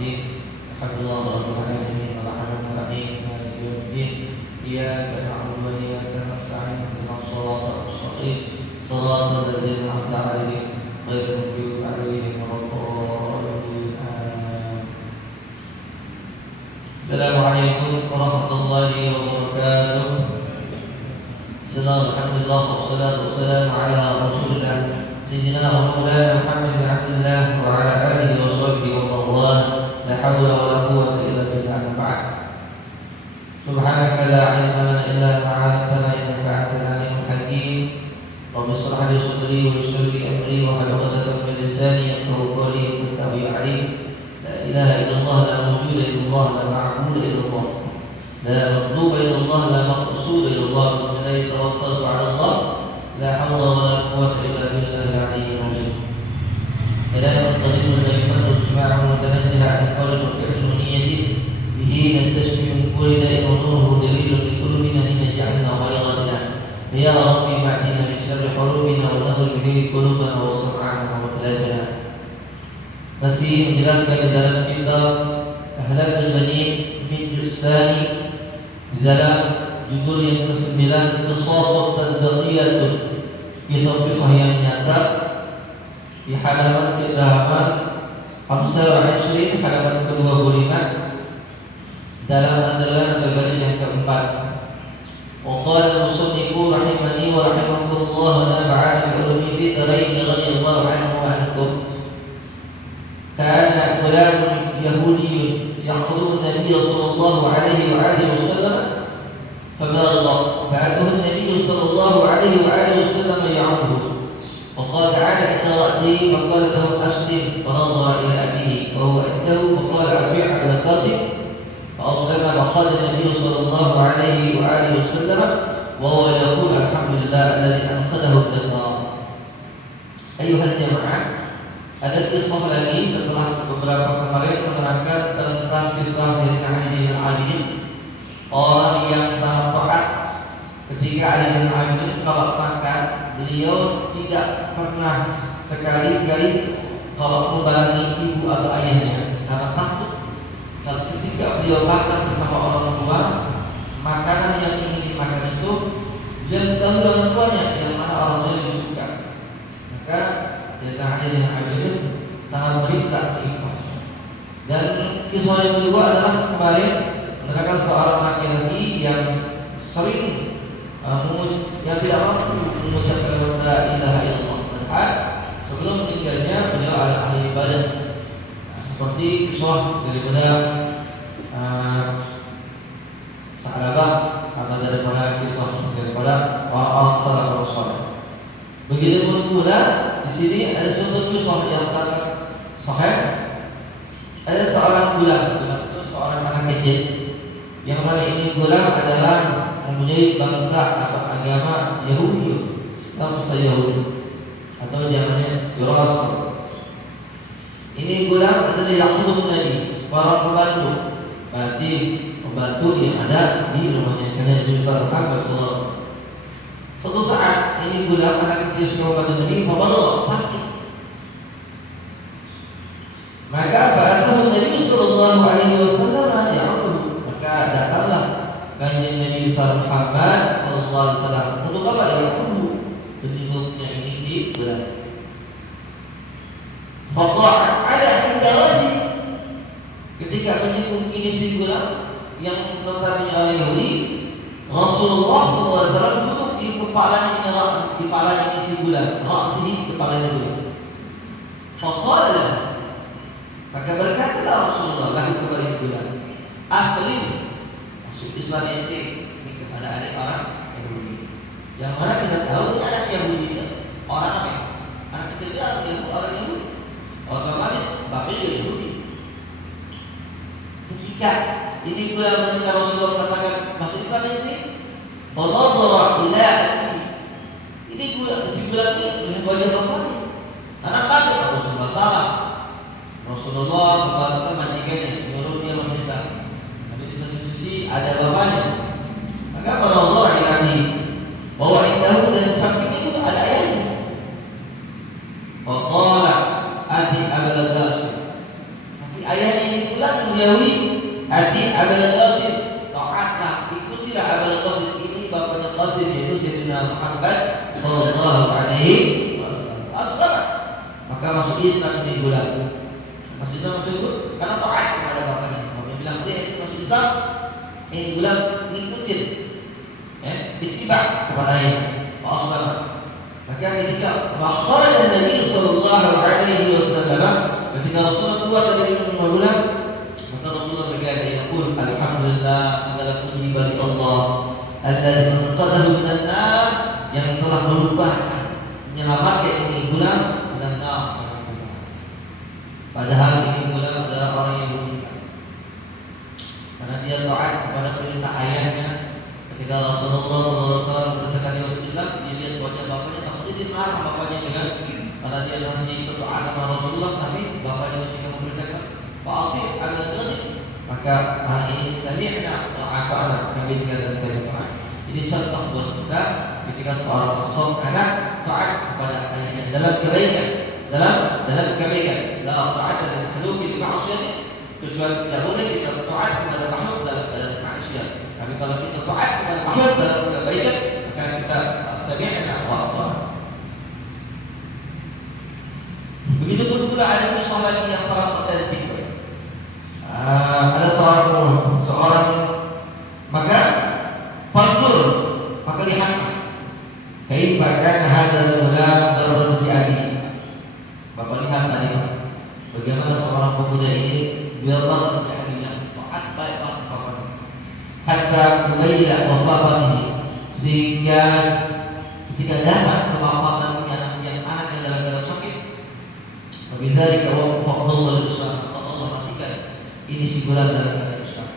الدين الحمد لله رب العالمين الرحمن الرحيم مالك يوم الدين إياك نعبد وإياك نستعين اهدنا الصراط المستقيم صراط الذين أنعمت عليهم غير المغضوب عليهم ولا الضالين آمين. السلام عليكم ورحمة الله وبركاته. Alhamdulillah wassalatu wassalamu ala Rasulillah Sayyidina wa maulana Muhammad bin Abdullah wa ala alihi wa sahbihi wa man la hawla wa la quwwata illa billah ba'd. Subhanaka la ilma lana illa ma 'allamtana innaka antal alimul hakim. Rabbi shrah li sadri wa yassir li amri wa hlul 'uqdatam min lisani yafqahu qawli wattabi' 'ali. La ilaha illallah la mawjuda illallah la ma'budu illallah. La matluba illallah la maqsuda illallah. Bismillahirrahmanirrahim. Ala Allah la hawla wa la quwwata illa billahil 'aliyyil 'azim. Dalam qadimul kalimat usma'u wa tanajjah an qawli wa fi'l niyyati bihi nastashfi min kulli da'in wa nuruhu dalilun li kulli minna ja'alna ghayra ya rabbi ma'tina min syarri hurubina wa nahri bihi qulubana wa sam'ana wa talajana. Masih menjelaskan dalam kitab Ahlakul Bani min Jussani dalam judul yang ke-9 itu sosok dan baqiyatun, kisah-kisah yang nyata di halaman ke-25 halaman ke-25 dalam andalan atau garis yang keempat. Wa qala al-musannifu rahimani wa rahimakumullah wa nafa'ana bi ulumi fi darain radhiyallahu anhu wa ankum. Kana gulamun yahudiyyun yaqulu an-nabiy sallallahu alaihi wa alihi wasallam فبلغ فأتاه النبي صلى الله عليه وآله وسلم يعمه وقال تعالى عند رأسه فقال له أسلم فنظر إلى أبيه وهو عنده فقال أطيع على القاسم فأسلم فقال النبي صلى الله عليه وآله وسلم وهو يقول الحمد لله الذي أنقذه من النار. أيها الجماعة, ada kisah lagi setelah beberapa kemarin menerangkan tentang kisah dari Ali bin Abidin, orang yang sangat taat. Ketika Ali bin Abidin kalau makan, beliau tidak pernah sekali-kali kalau membalangi ibu atau ayahnya karena takut kalau ketika beliau makan bersama orang tua, makanan yang ingin dimakan itu dia tahu orang tuanya yang mana orang tuanya lebih suka. Maka Ali bin Abidin sangat merisau ibu. Dan kisah yang kedua adalah kemarin menerangkan seorang laki-laki yang sering yang tidak mampu mengucapkan la ilaha illallah. Dan sebelum meninggalnya beliau adalah ahli ibadah. Seperti kisah daripada Sa'labah atau daripada kisah daripada orang salafus saleh. Begitu pula di sini ada suatu kisah yang sangat sahih. Ada seorang bulan itu seorang anak kecil yang mana ini gulam adalah mempunyai bangsa atau agama Yahudi, bangsa Yahudi atau namanya Yurasal. Ini gulam adalah yakhdum Nabi, para pembantu, berarti pembantu yang ada di rumahnya karena Rasulullah Muhammad SAW. Suatu saat ini gulam anak kecil suka membantu Nabi, membawa sakit. Maka ba'athahu Nabi sallallahu alaihi wasallam ya'uduhu. Maka datanglah kanjeng Nabi Muhammad sallallahu alaihi wasallam untuk apa? Ya'uduhu, menjenguknya ini si bulan. Faqa'a ala inda rasi. Ketika menjenguk ini si bulan yang notabene orang Yahudi, Rasulullah sallallahu alaihi wasallam duduk di kepalanya ini si bulan, rasi kepalanya bulan. Faqala, maka berkatalah Rasulullah lagi kepada bulan, aslim, maksud Islam ini kepada adik orang Yahudi. Yang mana kita tahu anak Yahudi itu orang apa? Anak kecil dia orang Yahudi. Otomatis bapaknya Yahudi. Ketika ini bulan mendengar Rasulullah katakan masuk Islam ini, Allah ila ini bulan si bulan ini dengan wajah bapaknya. Anak bapaknya Rasulullah salah. Rasulullah membantu majikannya, menyuruh dia masuk Islam. Tapi di satu sisi ada bapaknya. Maka pada Allah ilahi bahwa indahu dan samping itu ada ayahnya. Faqala ati abal ghasib. Tapi ayah ayahnya ini pula menjauhi hati Abul Qasim. Taatlah, ikutilah Abul Qasim. Ini bapaknya Qasim, yaitu Sayyidina Muhammad sallallahu alaihi wasallam. Aslam, maka masuk Islam ini Gulam. Masuk Islam karena taat kepada bapaknya. Bapaknya bilang dia masuk Islam, ini Gulam ngikutin, ittiba kepada ayah. Aslam. Maka ketika makhraj Nabi sallallahu alaihi wasallam, ketika Rasulullah keluar dari rumah Gulam, maka Rasulullah berkata, yaqul alhamdulillah, segala puji bagi Allah alladzi anqadhahu minan nar, yang telah menyelamatkan ini Gulam minan nar. Padahal ini Gulam adalah orang yang beriman, karena dia taat kepada perintah ayahnya. Ketika Rasulullah SAW berkata di masjid Islam, dia lihat wajah bapaknya, takutnya dia marah bapaknya dengan, karena dia hanya ikut doa sama Rasulullah, tapi bapaknya ketika memberitakan fa'atir ala al-ghazib, maka hal ini sami'na wa ata'na, kami tinggalkan dari Quran. Ini contoh buat kita ketika seorang sosok anak taat kepada ayahnya dalam kebaikan, dalam kebaikan. La ta'ata lil makhluqi bi ma'siyati, kecuali tidak boleh kita taat kepada makhluk dalam maksiat. Tapi kalau kita taat kepada makhluk dalam kebaikan, maka kita sami'na wa ata'na. Begitu pula ada kisah lagi yang sangat otentik. Ada seorang maka fanzur, maka lihat kaifa kana hadzal ghulam darun bi abi. Bapak lihat tadi bagaimana seorang pemuda ini berdarun bi abinya, taat baik bapaknya. Hatta kubaila wafatihi, sehingga ketika datang kewafatan anak yang dalam keadaan sakit, wabidzalika wafaqallahu Islam, Allah matikan ini si Gulam dalam keadaan Islam.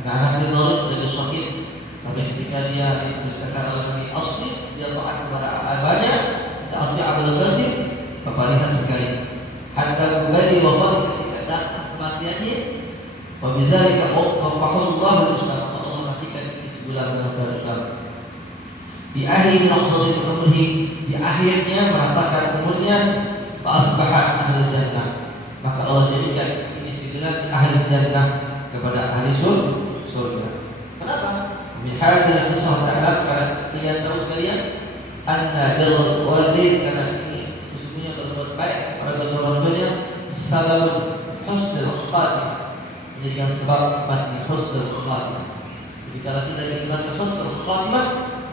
Maka anak berdarun dari sakit, tapi ketika dia diberitakan oleh Nabi asli, dia taat kepada abahnya, taat Abul Qasim, bapak lihat sekali. Hatta kubali wafat, ketika datang kematiannya, wabidzalika wafaqallahu Islam, Allah matikan ini si Gulam dalam keadaan Islam. Di akhir lahzatil umri, di akhirnya merasakan umurnya, asbaha ahli jannah, maka Allah jadikan ini si Gulam ahli jannah kepada ahli surga. Kenapa? Min hadhihi qissah ta'ala, karena kalian tahu sekalian, anna birrul walidain, karena ini sesungguhnya berbuat baik kepada kedua orang tuanya sababun husnul khatimah, menjadikan sebab mati husnul khatimah. Jadi kalau kita ingin husnul khatimah,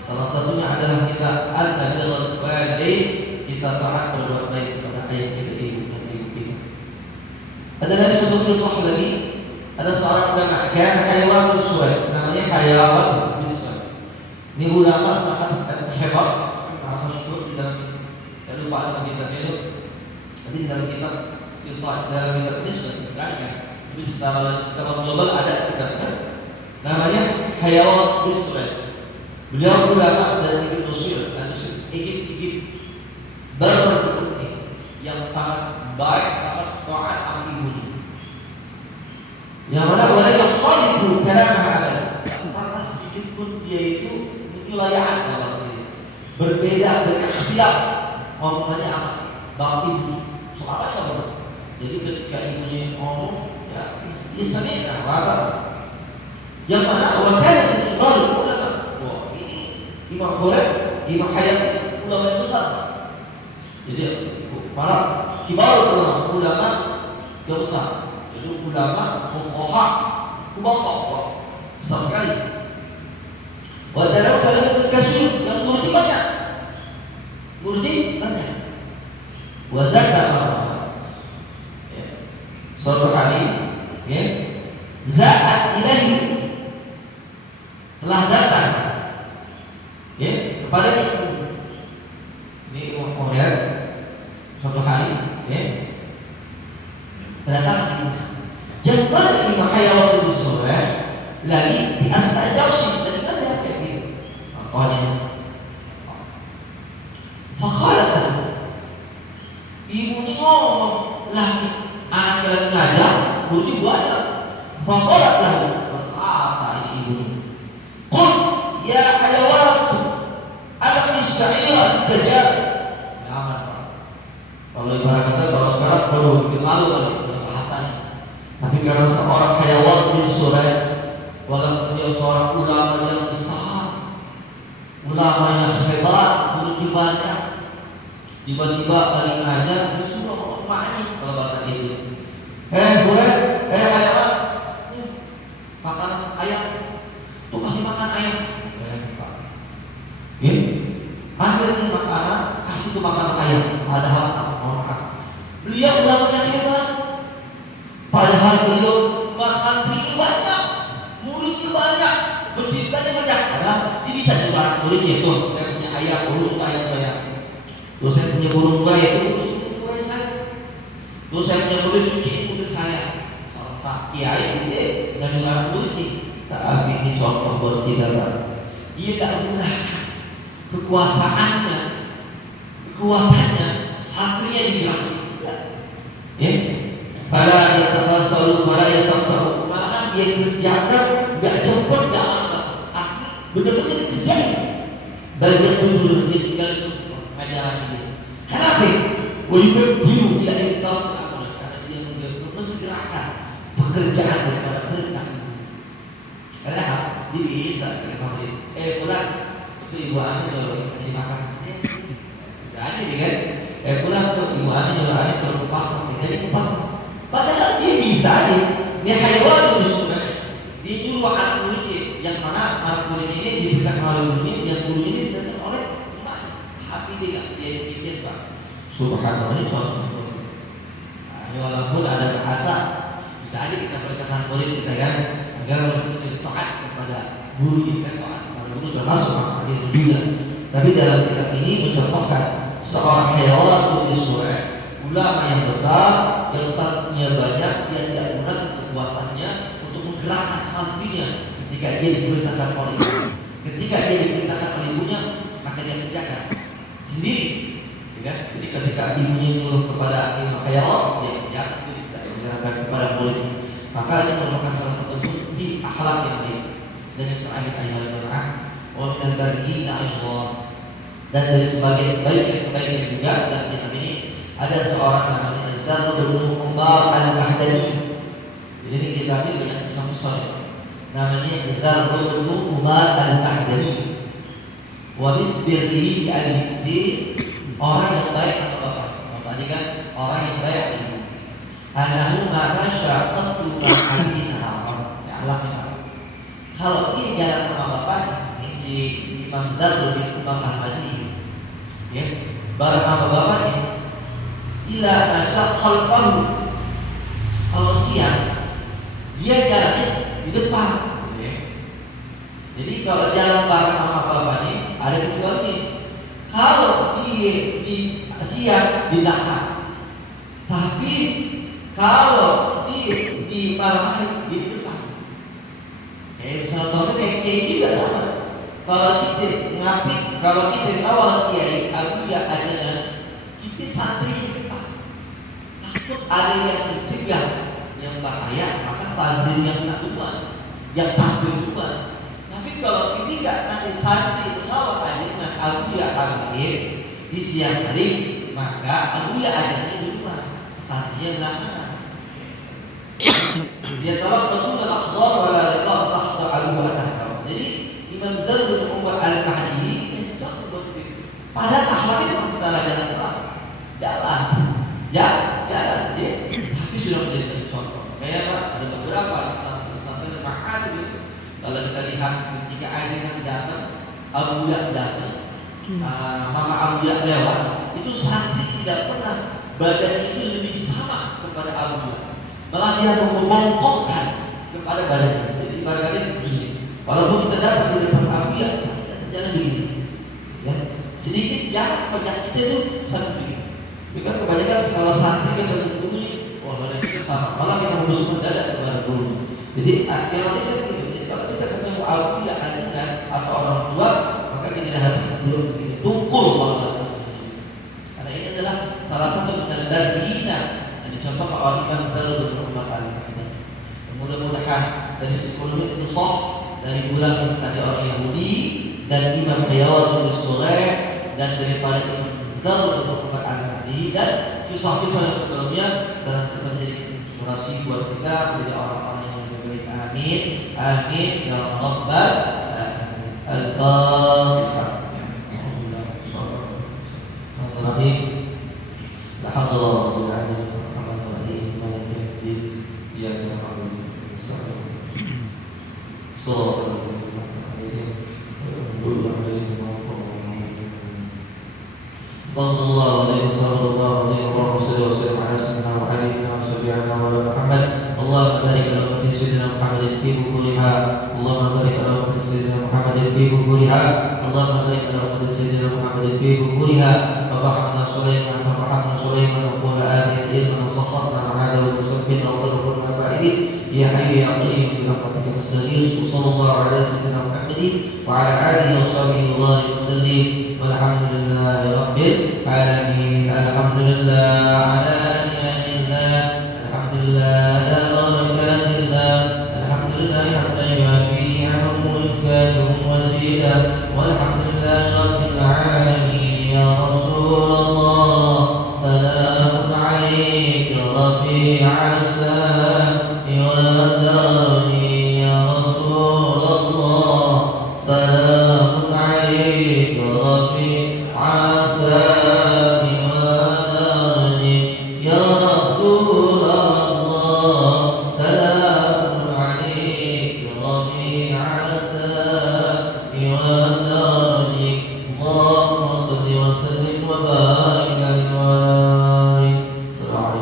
salah satunya adalah kita anna birrul walidain, kita taat berbuat baik kepada ayah kita, ibu dan ibu kita. Ada lagi satu kisah lagi. Ada seorang ulama, kan Hayawan Suwaid, namanya Hayawan Suwaid. Ini ulama sangat hebat, masyhur di dalam, saya lupa dalam kitabnya itu. Nanti di dalam kitab kisah, dalam kitab ini sudah diterangkan. Tapi secara global ada kitabnya. Namanya Hayawan Suwaid. Beliau ulama dari negeri Mesir, Egypt, berbentuk yang sangat baik, sangat taat sama ibunya. Yang mana mereka khalifu kalam ada, karena sedikit pun dia itu menyulayaan dalam diri, berbeda dengan ikhtilaf ngomongnya apa bang ibu selamanya apa. Jadi ketika ibunya ngomong, ya istilahnya apa? Yang mana wakil ulama, wah ini Imam Bukhari, Imam Hayat, ulama yang besar. Jadi para kibar ulama yang besar. Itu ulama fuqaha kubah besar sekali. Wadalau kalian kasih yang murji banyak, Wadzakar suatu kali, Za'at ilahi, telah datang kepada ini Muhammad suatu hari, datang yang mana Imam Hayawan Suwaid lagi di asal Jausi dari mana kayak gitu. Makanya faqalat, ibunya ngomong lagi anak yang ngajak bunyi buaya. Faqalat lahu, berkata ini ibunya, qul ya Hayawan alam isya'ira dajjal. Kalau ibarat kata kalau sekarang baru bikin malu kali bahasanya. karena seorang Hayawat bin Surah, walaupun dia seorang ulama yang besar, ulama yang hebat, guru banyak, tiba-tiba kali ngajar disuruh makni kalau bahasa itu. Hayawat, makanan ayam, tuh kasih makan ayam. Ambil makanan, kasih tuh makanan ayam. Padahal beliau ulama yang hebat. Padahal beliau santrinya banyak, muridnya banyak, penciptanya banyak. Padahal dia bisa jualan muridnya tuh. Saya punya ayam, urus ayam saya. Tuh saya punya burung bayi, urus burung saya. Tuh saya punya murid, cuci murid saya. Salah kiai ini nggak jualan muridnya. Tapi ini contoh buat kita, Pak. Dia tak menggunakan kekuasaannya, kekuatannya, santrinya dibilang. Ya, pada yang termasuk pada yang termasuk malahan dia kerjakan nggak cepat nggak lambat, betul-betul dikerjain. Banyak dulu dia tinggal itu ajaran dia. Kenapa? Wujud dulu tidak ditas karena dia mensegerakan pekerjaan daripada perintah. Karena dia bisa pulang itu ibu ani kalau kasih makan, bisa aja dia kan. Pulang tuh ibu ani kalau ani suruh ke pasar, jadi ke pasar. Padahal dia bisa dia Hayawat bin Surah. Dia nyuruh anak muridnya, yang mana anak murid ini diberikan oleh gurunya, yang guru ini diberikan oleh umat. Tapi dia bikin Pak. Subhanallah, ini contoh. Walaupun ada bahasa, bisa aja kita perintahkan murid kita kan, agar murid kita taat kepada guru kita, taat kepada guru termasuk makna itu juga. Tapi dalam kitab ini mencontohkan seorang Hayawat bin Surah, ulama yang besar, yang santrinya banyak, yang tidak menggunakan kekuatannya untuk menggerakkan santrinya ketika dia diperintahkan oleh ibunya. Ketika dia diperintahkan oleh ibunya, maka dia kerjakan sendiri. Ya, jadi ketika ibunya menyuruh kepada Imam Hayawat, dia kerjakan, dia tidak mengerjakan kepada murid. Maka ini merupakan salah satu bukti akhlak yang baik. Dan yang terakhir ayat Al-Quran, wa minal bargina Allah. Dan dari sebagai kebaikan juga dan kitab ini ada seorang namanya Zar bin Umar al-Mahdani. Jadi kitab ini banyak kisah-kisah. Namanya Zar bin Umar al-Mahdani. Wa min birrihi al-hiddi, orang yang baik atau bapak. Tadi kan orang yang baik itu. Anahu ma masyaqatu al-hadina akhlaknya. Kalau dia jalan sama bapaknya, si Imam Zar bin Umar al-Mahdani, ya, bareng sama bapaknya, ila asal khalqahu. Kalau siang dia jalannya di depan, ya. Jadi kalau jalan bareng sama bapaknya ada kecuali. Kalau dia di siang di belakang, tapi kalau dia di malam hari di depan. Contohnya kayak juga sama. Kalau kita ngapit, kalau kita awal kiai, ya adanya kita santri di depan. Takut ada yang mencegah, yang bahaya, maka santri yang kena duluan, yang tampil duluan. Tapi kalau tidak nanti santri mengawal ajaran ya akhir di siang hari, maka ya ajarannya duluan, santrinya belakangan. Dia tolak betul al-akhdar wala liqa sahta al-mu'atah. Jadi Imam Zar bin Umar al-Mahdi ini sudah berbukti. Padahal akhlaknya bukan salah jalan, jalan dia. Tapi sudah menjadi contoh. Kayak apa? Ada beberapa pesantren makan gitu. Kalau kita lihat ketika ajaran datang, Abu Yak datang, Mama Abu Yak lewat, itu santri tidak pernah badan itu lebih sama kepada Abu Yak. Malah dia membongkokkan kepada badannya. Jadi badannya begini. Walaupun kita dapat di depan Abu Yak, jangan begini. Ya, sedikit jarak banyak kita itu satu begini. Because kebanyakan kalau santri kita berguru, wah badan kita sama. Malah kita membusukkan dada kepada guru. Jadi ironisnya begini. Jadi kalau kita ketemu Abu Yak atau orang tua, maka kita harus dulu begini. Tungkul kalau bahasa. Karena ini adalah salah satu penanda hina. Contoh Pak Imam Zar bin Umar al-Mahdani. Mudah-mudahan dari 10 menit nusuk dari bulan tadi orang Yahudi dan Imam Hayawat bin Surah dan daripada Imam Zar bin Umar al-Mahdani dan kisah-kisah yang sebelumnya senantiasa menjadi konsentrasi buat kita menjadi orang-orang yang lebih baik. Amin. Amin ya rabbal alamin. Al-Fatihah. Bismillahirrahmanirrahim. Alhamdulillah rabbil alamin. Arrahmanirrahim. Maliki yaumiddin. Iyyaka na'budu wa iyyaka Sallallahu alaihi wasallam wa sallam ala sayyidina wa habibina wa syafi'ina wa ala Muhammad. Allahumma barik ala ummati sayyidina Muhammadin fi bukuriha. Allahumma barik ala ummati sayyidina Muhammadin fi bukuriha. Allahumma barik ala ummati sayyidina Muhammadin fi bukuriha. Wa rahmatna Sulaiman wa rahmatna Sulaiman wa qul amin ilman wa sakharna ma'ada wa musabbina wa qadruna fa'idi. Ya hayyu ya qayyum bi rahmatika nastaghith. Sallallahu ala sayyidina Muhammadin wa ala alihi wa sahbihi wa sallim. Walhamdulillahi rabbil alamin.